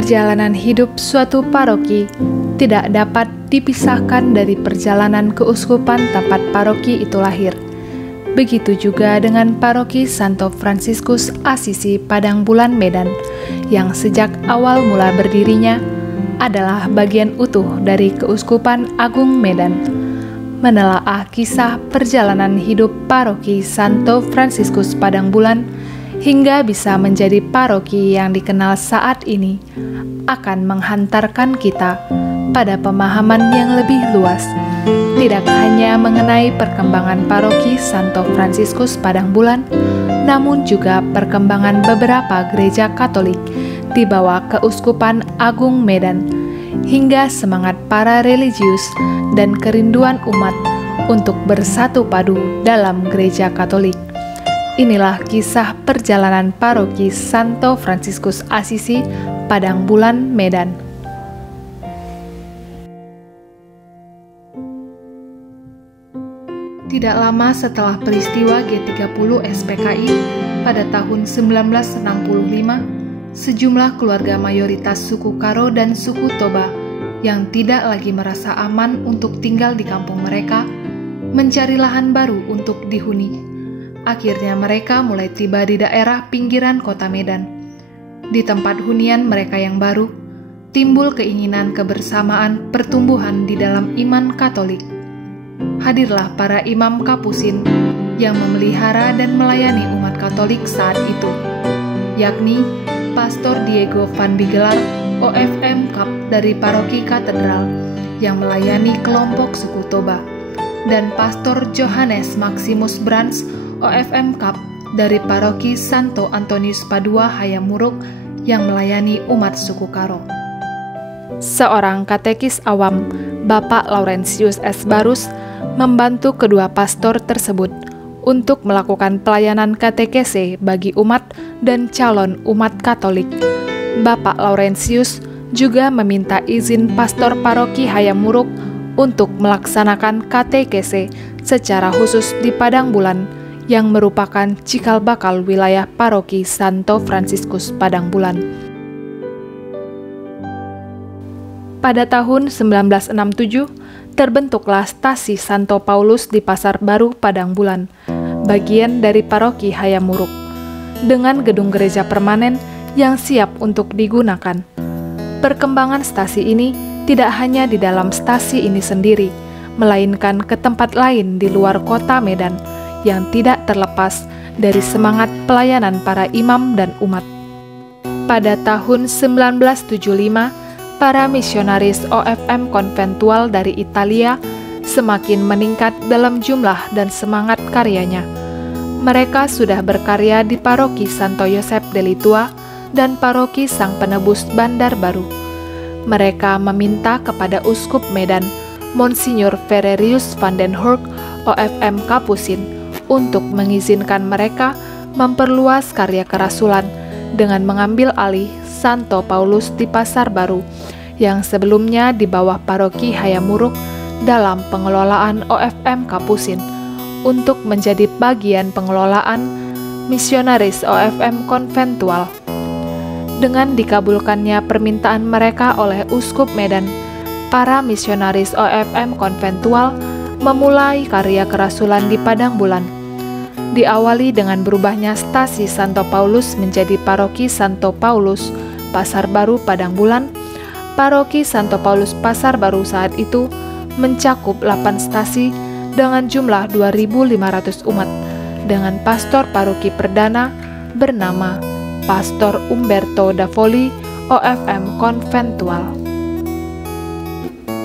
Perjalanan hidup suatu paroki tidak dapat dipisahkan dari perjalanan keuskupan tempat paroki itu lahir. Begitu juga dengan paroki Santo Fransiskus Assisi Padang Bulan Medan, yang sejak awal mula berdirinya adalah bagian utuh dari Keuskupan Agung Medan. Menelaah kisah perjalanan hidup paroki Santo Fransiskus Padang Bulan hingga bisa menjadi paroki yang dikenal saat ini akan menghantarkan kita pada pemahaman yang lebih luas, tidak hanya mengenai perkembangan paroki Santo Fransiskus Padang Bulan, namun juga perkembangan beberapa gereja Katolik di bawah Keuskupan Agung Medan, hingga semangat para religius dan kerinduan umat untuk bersatu padu dalam gereja Katolik. Inilah kisah perjalanan paroki Santo Fransiskus Assisi Padang Bulan Medan. Tidak lama setelah peristiwa G30 SPKI pada tahun 1965, sejumlah keluarga mayoritas suku Karo dan suku Toba yang tidak lagi merasa aman untuk tinggal di kampung mereka mencari lahan baru untuk dihuni. Akhirnya mereka mulai tiba di daerah pinggiran kota Medan. Di tempat hunian mereka yang baru, timbul keinginan kebersamaan pertumbuhan di dalam iman Katolik. Hadirlah para imam Kapusin yang memelihara dan melayani umat Katolik saat itu, yakni Pastor Diego Van Bigelar, OFM Kap dari Paroki Katedral yang melayani kelompok suku Toba, dan Pastor Johannes Maximus Brands, OFM Kap dari Paroki Santo Antonius Padua Hayamuruk yang melayani umat suku Karo. Seorang katekis awam, Bapak Laurentius S. Barus, membantu kedua pastor tersebut untuk melakukan pelayanan katekese bagi umat dan calon umat Katolik. Bapak Laurentius juga meminta izin pastor paroki Hayamuruk untuk melaksanakan katekese secara khusus di Padang Bulan, yang merupakan cikal bakal wilayah paroki Santo Fransiskus Padang Bulan. Pada tahun 1967, terbentuklah stasi Santo Paulus di Pasar Baru Padang Bulan, bagian dari paroki Hayamuruk, dengan gedung gereja permanen yang siap untuk digunakan. Perkembangan stasi ini tidak hanya di dalam stasi ini sendiri, melainkan ke tempat lain di luar kota Medan, yang tidak terlepas dari semangat pelayanan para imam dan umat. Pada tahun 1975, para misionaris OFM konventual dari Italia semakin meningkat dalam jumlah dan semangat karyanya. Mereka sudah berkarya di Paroki Santo Yosep de Litua dan Paroki Sang Penebus Bandar Baru. Mereka meminta kepada Uskup Medan, Monsignor Ferrerius van den Hurk, OFM Kapusin, untuk mengizinkan mereka memperluas karya kerasulan dengan mengambil alih Santo Paulus di Pasar Baru yang sebelumnya di bawah paroki Hayamuruk dalam pengelolaan OFM Kapusin untuk menjadi bagian pengelolaan misionaris OFM konventual. Dengan dikabulkannya permintaan mereka oleh Uskup Medan, para misionaris OFM konventual memulai karya kerasulan di Padang Bulan. Diawali dengan berubahnya stasi Santo Paulus menjadi Paroki Santo Paulus Pasar Baru Padang Bulan. Paroki Santo Paulus Pasar Baru saat itu mencakup 8 stasi dengan jumlah 2.500 umat, dengan pastor paroki perdana bernama Pastor Umberto Davoli, OFM konventual.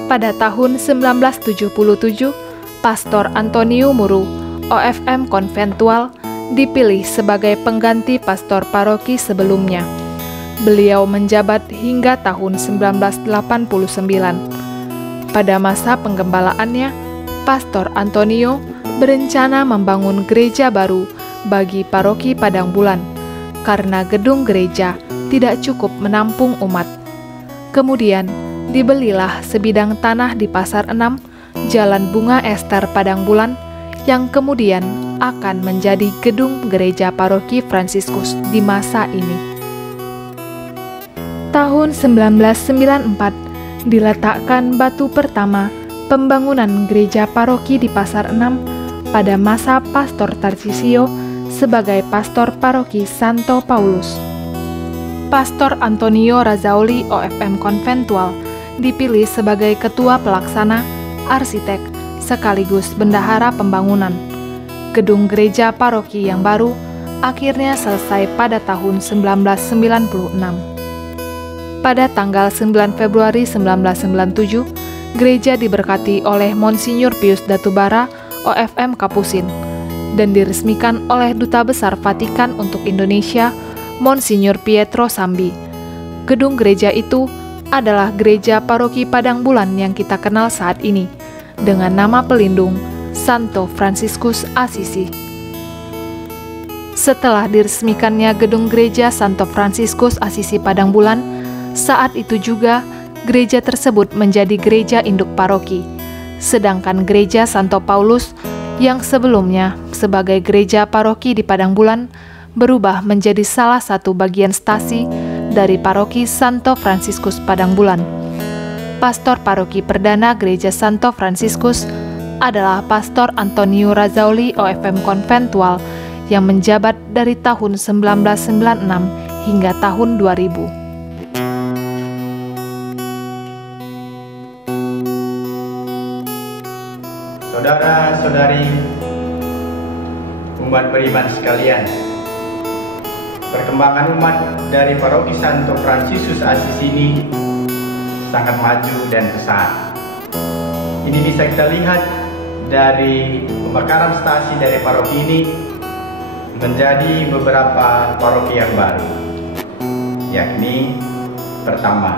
Pada tahun 1977, Pastor Antonio Muru, OFM konventual, dipilih sebagai pengganti pastor paroki sebelumnya. Beliau menjabat hingga tahun 1989. Pada masa penggembalaannya, Pastor Antonio berencana membangun gereja baru bagi paroki Padang Bulan, karena gedung gereja tidak cukup menampung umat. Kemudian, dibelilah sebidang tanah di Pasar 6, Jalan Bunga Ester Padang Bulan, yang kemudian akan menjadi gedung gereja paroki Fransiskus di masa ini. Tahun 1994 diletakkan batu pertama pembangunan gereja paroki di Pasar 6 pada masa Pastor Tarcisio sebagai pastor paroki Santo Paulus. Pastor Antonio Razzauli OFM Konventual dipilih sebagai ketua pelaksana, arsitek, sekaligus bendahara pembangunan. Gedung gereja paroki yang baru akhirnya selesai pada tahun 1996. Pada tanggal 9 Februari 1997, gereja diberkati oleh Monsinyur Pius Datubara, OFM Kapusin, dan diresmikan oleh Duta Besar Vatikan untuk Indonesia, Monsinyur Pietro Sambi. Gedung gereja itu adalah gereja paroki Padang Bulan yang kita kenal saat ini, dengan nama pelindung Santo Fransiskus Assisi. Setelah diresmikannya gedung gereja Santo Fransiskus Assisi Padang Bulan, saat itu juga gereja tersebut menjadi gereja induk paroki, sedangkan gereja Santo Paulus yang sebelumnya sebagai gereja paroki di Padang Bulan berubah menjadi salah satu bagian stasi dari paroki Santo Fransiskus Padang Bulan. Pastor paroki perdana gereja Santo Fransiskus adalah Pastor Antonio Razzauli OFM Konventual yang menjabat dari tahun 1996 hingga tahun 2000. Saudara-saudari umat beriman sekalian, perkembangan umat dari paroki Santo Fransiskus Assisi ini sangat maju dan pesat. Ini bisa kita lihat dari pemekaran stasi dari paroki ini menjadi beberapa paroki yang baru, yakni pertama,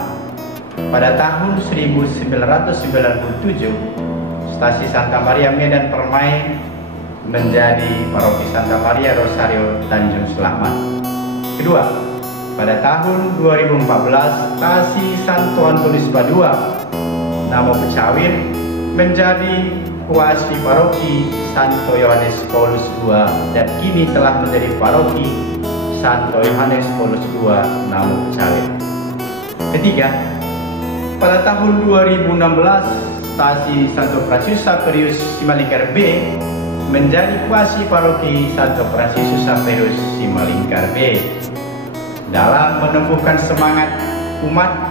pada tahun 1997 stasi Santa Maria Medan Permai menjadi paroki Santa Maria Rosario Tanjung Selamat. Kedua, pada tahun 2014 stasi Santo Antonius Padua Namo Pecawir menjadi kuasi paroki Santo Yohanes Paulus II dan kini telah menjadi paroki Santo Yohanes Paulus II Namo Pecawir. Ketiga, pada tahun 2016 stasi Santo Fransiskus Xaverius Simalingkar B menjadi kuasi paroki Santo Fransiskus Xaverius Simalingkar B. Dalam menumbuhkan semangat umat,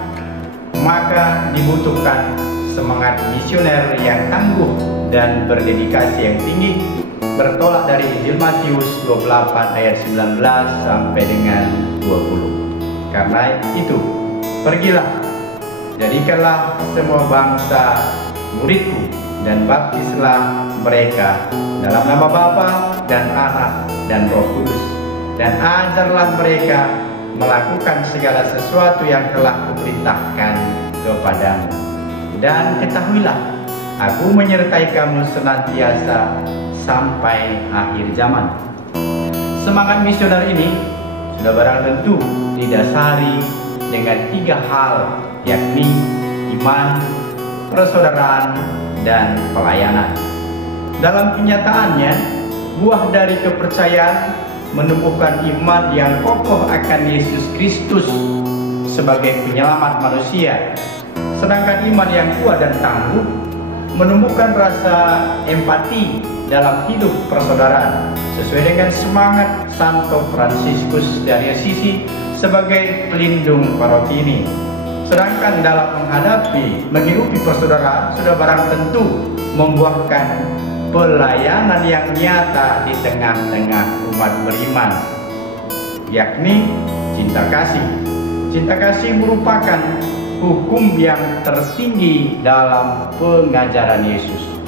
maka dibutuhkan semangat misioner yang tangguh dan berdedikasi yang tinggi, bertolak dari Injil Matius 28 ayat 19 sampai dengan 20. Karena itu, pergilah, jadikanlah semua bangsa muridku dan baptislah mereka dalam nama Bapa dan Anak dan Roh Kudus, dan ajarlah mereka melakukan segala sesuatu yang telah kuperintahkan kepadamu. Dan ketahuilah, aku menyertai kamu senantiasa sampai akhir zaman. Semangat misioner ini sudah barang tentu didasari dengan 3 hal, yakni iman, persaudaraan, dan pelayanan. Dalam kenyataannya, buah dari kepercayaan menumbuhkan iman yang kokoh akan Yesus Kristus sebagai penyelamat manusia. Sedangkan iman yang kuat dan tangguh menumbuhkan rasa empati dalam hidup persaudaraan sesuai dengan semangat Santo Fransiskus dari Assisi sebagai pelindung paroki ini. Sedangkan dalam menghidupi persaudaraan sudah barang tentu membuahkan pelayanan yang nyata di tengah-tengah umat beriman, yakni cinta kasih. Cinta kasih merupakan hukum yang tertinggi dalam pengajaran Yesus.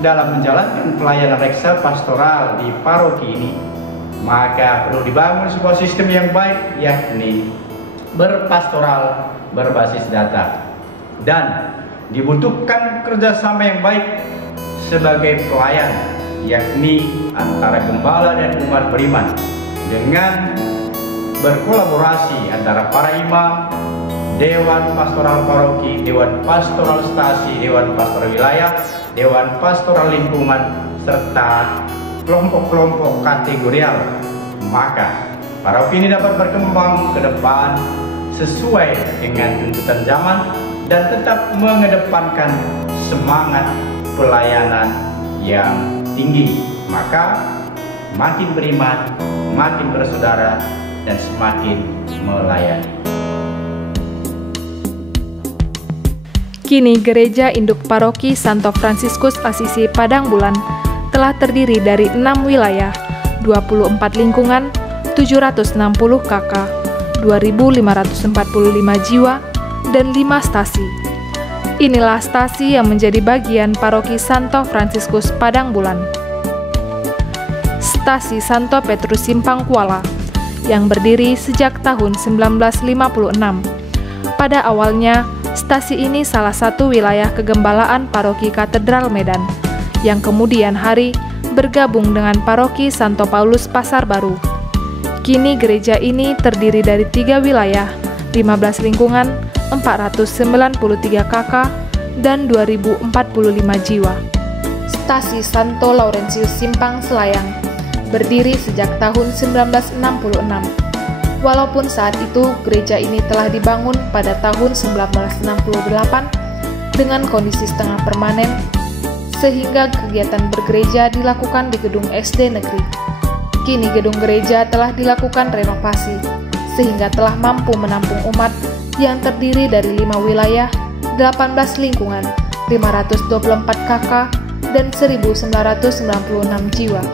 Dalam menjalankan pelayanan reksa pastoral di paroki ini, maka perlu dibangun sebuah sistem yang baik, yakni berpastoral berbasis data, dan dibutuhkan kerjasama yang baik sebagai pelayan, yakni antara gembala dan umat beriman, dengan berkolaborasi antara para imam, dewan pastoral paroki, dewan pastoral stasi, dewan pastoral wilayah, dewan pastoral lingkungan, serta kelompok-kelompok kategorial. Maka paroki ini dapat berkembang ke depan sesuai dengan tuntutan zaman dan tetap mengedepankan semangat pelayanan yang tinggi. Maka makin beriman, makin bersaudara, dan semakin melayani. Kini Gereja Induk Paroki Santo Fransiskus Asisi Padang Bulan telah terdiri dari 6 wilayah, 24 lingkungan, 760 KK, 2.545 jiwa, dan 5 stasi. Inilah stasi yang menjadi bagian Paroki Santo Fransiskus Padang Bulan. Stasi Santo Petrus Simpang Kuala yang berdiri sejak tahun 1956. Pada awalnya, stasi ini salah satu wilayah kegembalaan Paroki Katedral Medan, yang kemudian hari bergabung dengan Paroki Santo Paulus Pasar Baru. Kini gereja ini terdiri dari 3 wilayah, 15 lingkungan, 493 KK, dan 2045 jiwa. Stasi Santo Laurentius Simpang Selayang berdiri sejak tahun 1966. Walaupun saat itu gereja ini telah dibangun pada tahun 1968 dengan kondisi setengah permanen, sehingga kegiatan bergereja dilakukan di gedung SD negeri. Kini gedung gereja telah dilakukan renovasi, sehingga telah mampu menampung umat yang terdiri dari 5 wilayah, 18 lingkungan, 524 KK, dan 1.996 jiwa.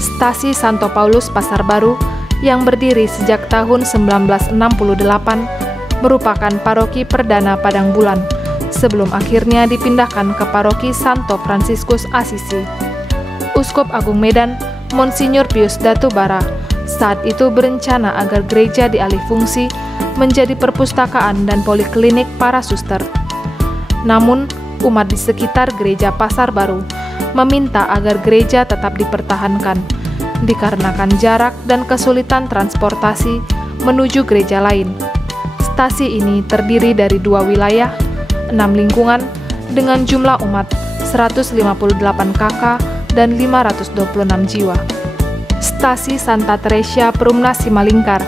Stasi Santo Paulus Pasar Baru yang berdiri sejak tahun 1968 merupakan paroki perdana Padang Bulan sebelum akhirnya dipindahkan ke Paroki Santo Fransiskus Asisi. Uskup Agung Medan, Monsinyur Pius Datubara, saat itu berencana agar gereja dialih fungsi menjadi perpustakaan dan poliklinik para suster. Namun, umat di sekitar gereja Pasar Baru meminta agar gereja tetap dipertahankan, dikarenakan jarak dan kesulitan transportasi menuju gereja lain. Stasi ini terdiri dari 2 wilayah, 6 lingkungan, dengan jumlah umat 158 KK dan 526 jiwa. Stasi Santa Teresia Perumna Simalingkar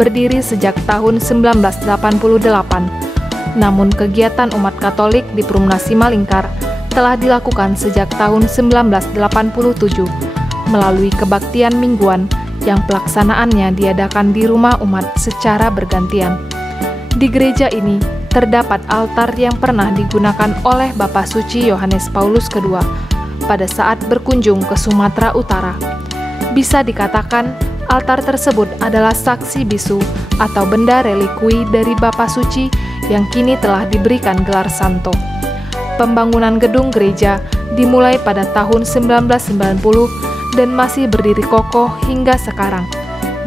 berdiri sejak tahun 1988. Namun kegiatan umat Katolik di Perumna Simalingkar telah dilakukan sejak tahun 1987 melalui kebaktian mingguan yang pelaksanaannya diadakan di rumah umat secara bergantian. Di gereja ini terdapat altar yang pernah digunakan oleh Bapak Suci Yohanes Paulus II pada saat berkunjung ke Sumatera Utara. Bisa dikatakan altar tersebut adalah saksi bisu atau benda relikui dari Bapak Suci yang kini telah diberikan gelar santo. Pembangunan gedung gereja dimulai pada tahun 1990 dan masih berdiri kokoh hingga sekarang.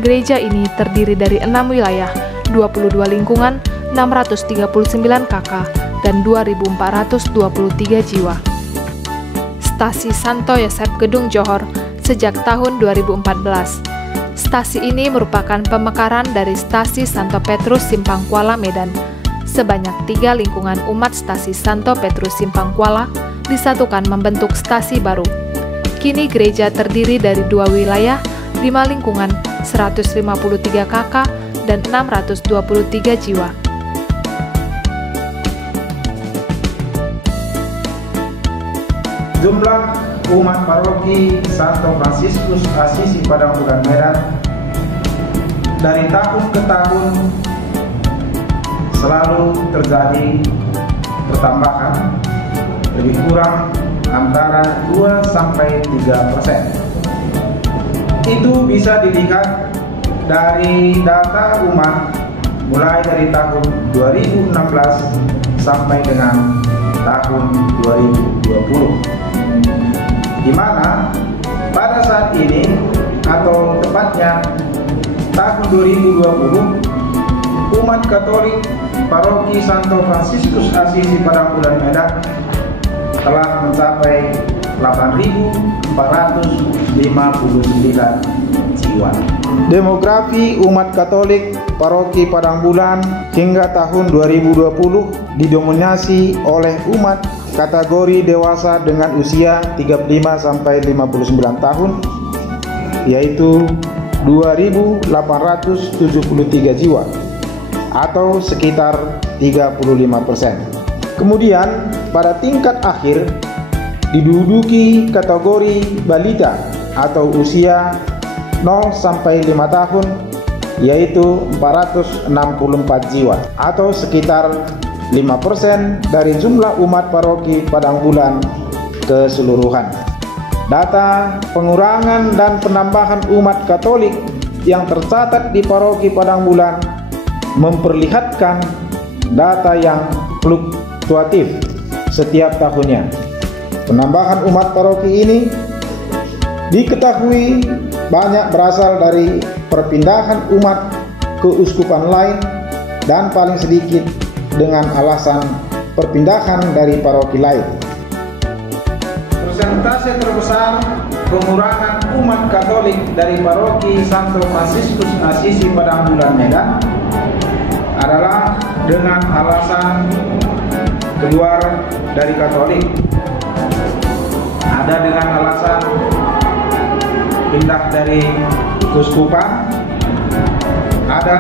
Gereja ini terdiri dari 6 wilayah, 22 lingkungan, 639 KK, dan 2.423 jiwa. Stasi Santo Yosep Gedung Johor sejak tahun 2014. Stasi ini merupakan pemekaran dari Stasi Santo Petrus Simpang Kuala Medan. Sebanyak 3 lingkungan umat Stasi Santo Petrus Simpang Kuala disatukan membentuk stasi baru. Kini gereja terdiri dari 2 wilayah, 5 lingkungan, 153 KK, dan 623 jiwa. Jumlah umat paroki Santo Fransiskus Asisi Padang Bulan Medan dari tahun ke tahun selalu terjadi pertambahan, lebih kurang antara 2-3%. Itu bisa dilihat dari data umat mulai dari tahun 2016 sampai dengan tahun 2020, di mana pada saat ini atau tepatnya tahun 2020 umat Katolik Paroki Santo Fransiskus Asisi Padang Bulan Medan telah mencapai 8.459 jiwa. Demografi umat Katolik Paroki Padang Bulan hingga tahun 2020 didominasi oleh umat kategori dewasa dengan usia 35-59 tahun, yaitu 2.873 jiwa. atau sekitar 35%. Kemudian pada tingkat akhir diduduki kategori balita atau usia 0 sampai 5 tahun, yaitu 464 jiwa atau sekitar 5% dari jumlah umat paroki Padang Bulan keseluruhan. Data pengurangan dan penambahan umat Katolik yang tercatat di paroki Padang Bulan memperlihatkan data yang fluktuatif setiap tahunnya. Penambahan umat paroki ini diketahui banyak berasal dari perpindahan umat ke uskupan lain dan paling sedikit dengan alasan perpindahan dari paroki lain. Persentase terbesar pengurangan umat Katolik dari paroki Santo Fransiskus Asisi Padang Bulan Medan adalah dengan alasan keluar dari Katolik, ada dengan alasan pindah dari keuskupan, ada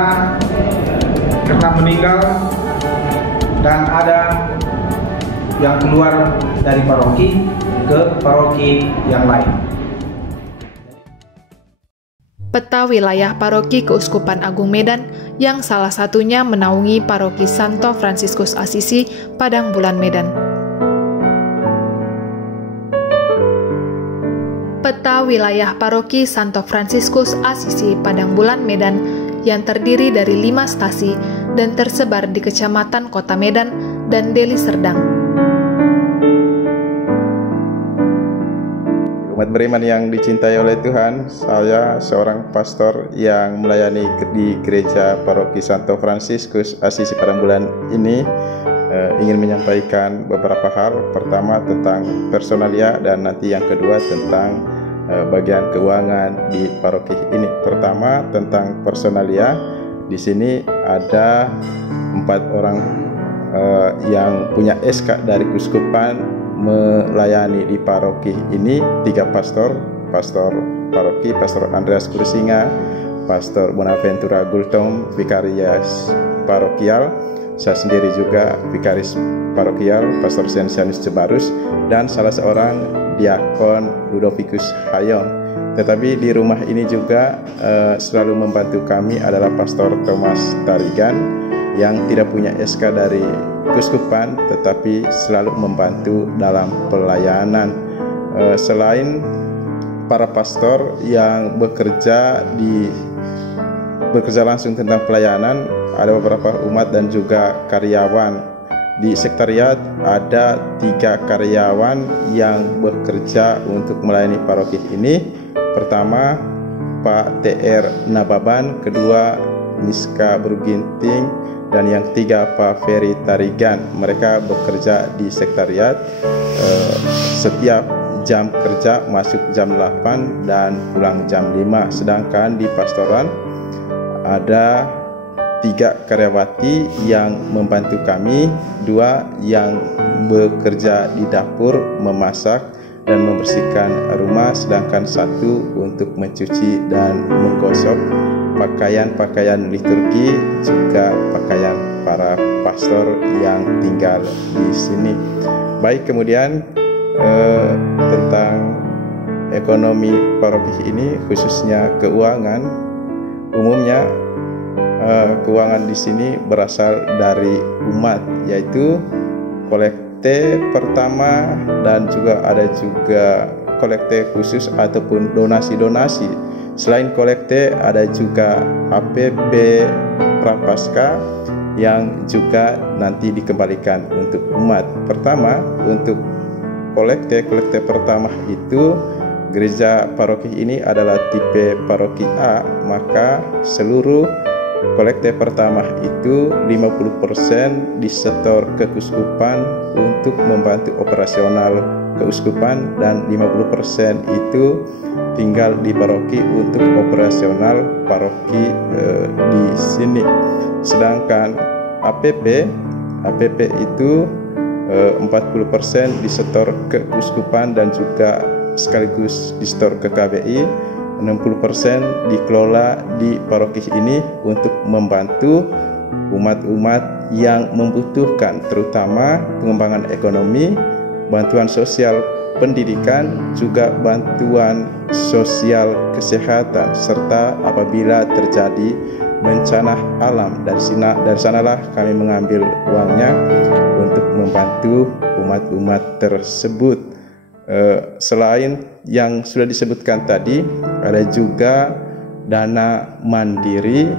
karena meninggal, dan ada yang keluar dari paroki ke paroki yang lain. Peta wilayah paroki Keuskupan Agung Medan yang salah satunya menaungi paroki Santo Fransiskus Asisi Padang Bulan Medan. Peta wilayah paroki Santo Fransiskus Asisi Padang Bulan Medan yang terdiri dari 5 stasi dan tersebar di Kecamatan Kota Medan dan Deli Serdang. Umat beriman yang dicintai oleh Tuhan, saya seorang pastor yang melayani di gereja paroki Santo Fransiskus Asisi Padang Bulan ini ingin menyampaikan beberapa hal. Pertama tentang personalia dan nanti yang kedua tentang bagian keuangan di paroki ini. Pertama tentang personalia, di sini ada 4 orang yang punya SK dari keuskupan melayani di paroki ini. 3 pastor paroki, Pastor Andreas Kursinga, Pastor Bonaventura Gultom, Vikarias parokial, saya sendiri juga Vikaris parokial, Pastor Sensianus Cebarus, dan salah seorang Diakon Ludovicus Hayong. Tetapi di rumah ini juga selalu membantu kami adalah Pastor Thomas Tarigan yang tidak punya SK dari keuskupan tetapi selalu membantu dalam pelayanan. Selain para pastor yang bekerja langsung tentang pelayanan, ada beberapa umat dan juga karyawan. Di sekretariat ada 3 karyawan yang bekerja untuk melayani paroki ini. Pertama Pak TR Nababan, kedua Niska Berginting, dan yang 3 Pak Ferry Tarigan. Mereka bekerja di sekretariat setiap jam kerja, masuk jam 8 dan pulang jam 5. Sedangkan di pastoran ada 3 karyawati yang membantu kami, 2 yang bekerja di dapur memasak dan membersihkan rumah, sedangkan 1 untuk mencuci dan menggosok pakaian-pakaian liturgi, juga pakaian para pastor yang tinggal di sini. Baik, kemudian tentang ekonomi paroki ini, khususnya keuangan. Umumnya keuangan di sini berasal dari umat, yaitu kolekte pertama dan juga ada juga kolekte khusus ataupun donasi-donasi. Selain kolekte ada juga APB Prapaskah yang juga nanti dikembalikan untuk umat. Pertama, untuk kolekte pertama itu gereja paroki ini adalah tipe paroki A, maka seluruh kolekte pertama itu 50% disetor ke keuskupan untuk membantu operasional keuskupan dan 50% itu tinggal di paroki untuk operasional paroki di sini. Sedangkan APP itu 40% disetor ke keuskupan dan juga sekaligus disetor ke KBI. 60% dikelola di paroki ini untuk membantu umat-umat yang membutuhkan, terutama pengembangan ekonomi, bantuan sosial pendidikan, juga bantuan sosial kesehatan, serta apabila terjadi bencana alam. Dari sanalah kami mengambil uangnya untuk membantu umat-umat tersebut. Selain yang sudah disebutkan tadi, ada juga dana mandiri,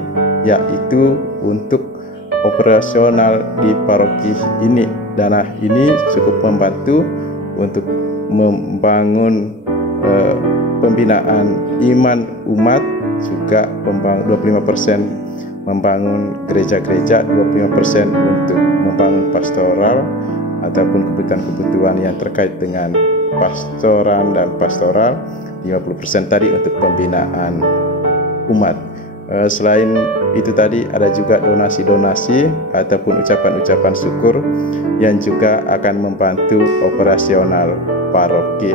yaitu untuk operasional di paroki ini. Dana ini cukup membantu untuk membangun pembinaan iman umat, juga 25% membangun gereja-gereja, 25% untuk membangun pastoral ataupun kebutuhan-kebutuhan yang terkait dengan pastoran dan pastoral, 50% tadi untuk pembinaan umat. Selain itu tadi ada juga donasi-donasi ataupun ucapan-ucapan syukur yang juga akan membantu operasional paroki.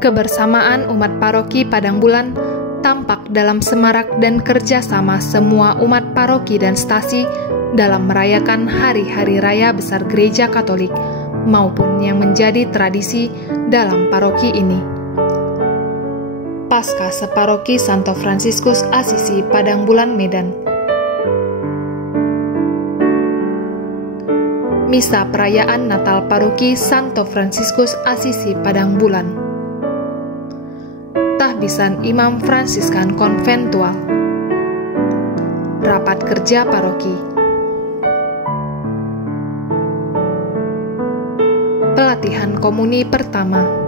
Kebersamaan umat paroki Padang Bulan tampak dalam semarak dan kerjasama semua umat paroki dan stasi dalam merayakan hari-hari raya besar Gereja Katolik maupun yang menjadi tradisi dalam paroki ini. Paskah Separoki Santo Fransiskus Asisi Padang Bulan, Medan. Misa perayaan Natal Paroki Santo Fransiskus Asisi Padang Bulan. Tahbisan Imam Fransiskan Konventual. Rapat kerja paroki. Pelatihan komuni pertama.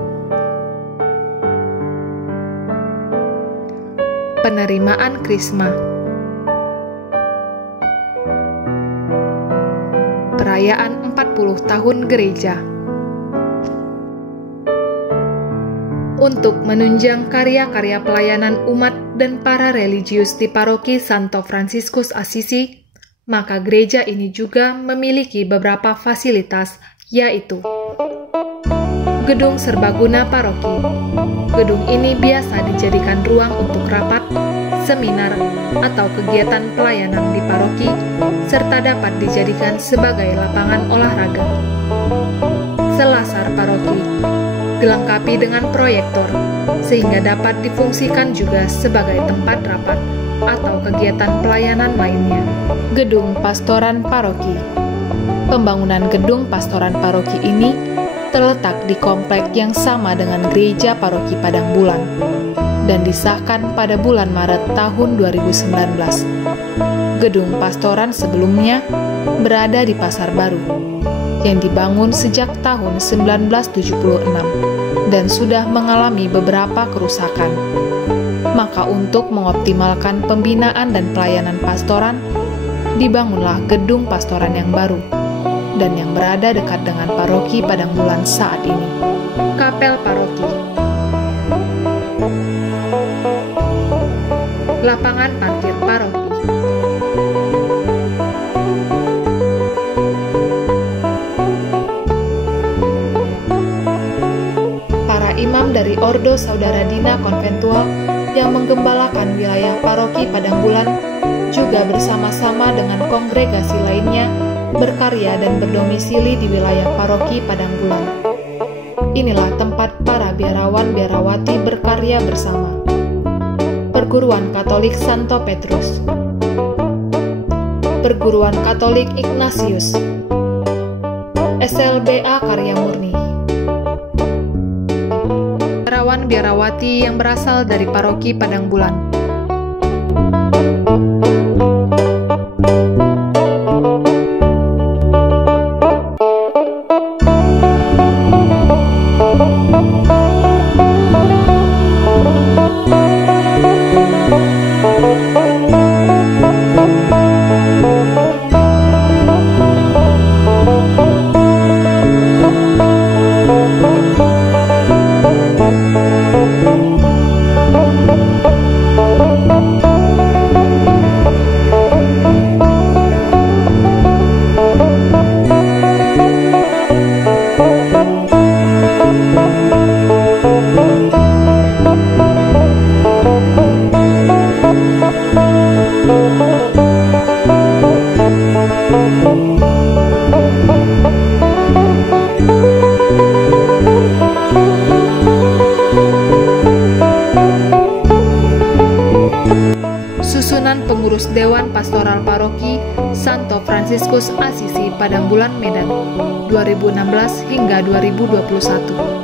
Penerimaan Krisma. Perayaan 40 tahun gereja. Untuk menunjang karya-karya pelayanan umat dan para religius di paroki Santo Fransiskus Asisi, maka gereja ini juga memiliki beberapa fasilitas, yaitu gedung serbaguna paroki. Gedung ini biasa dijadikan ruang untuk rapat, seminar, atau kegiatan pelayanan di paroki, serta dapat dijadikan sebagai lapangan olahraga. Selasar paroki dilengkapi dengan proyektor, sehingga dapat difungsikan juga sebagai tempat rapat atau kegiatan pelayanan lainnya. Gedung Pastoran Paroki. Pembangunan gedung pastoran paroki ini terletak di komplek yang sama dengan Gereja Paroki Padang Bulan dan disahkan pada bulan Maret tahun 2019. Gedung pastoran sebelumnya berada di Pasar Baru yang dibangun sejak tahun 1976 dan sudah mengalami beberapa kerusakan. Maka untuk mengoptimalkan pembinaan dan pelayanan pastoran, dibangunlah gedung pastoran yang baru dan yang berada dekat dengan paroki Padang Bulan saat ini. Kapel paroki. Lapangan parkir paroki. Para imam dari Ordo Saudara Dina Konventual yang menggembalakan wilayah paroki Padang Bulan juga bersama-sama dengan kongregasi lainnya berkarya dan berdomisili di wilayah paroki Padang Bulan. Inilah tempat para biarawan-biarawati berkarya bersama. Perguruan Katolik Santo Petrus, Perguruan Katolik Ignatius, SLBA Karya Murni. Biarawati yang berasal dari paroki Padang Bulan. Fransiskus Asisi Padang Bulan, Medan, 2016 hingga 2021.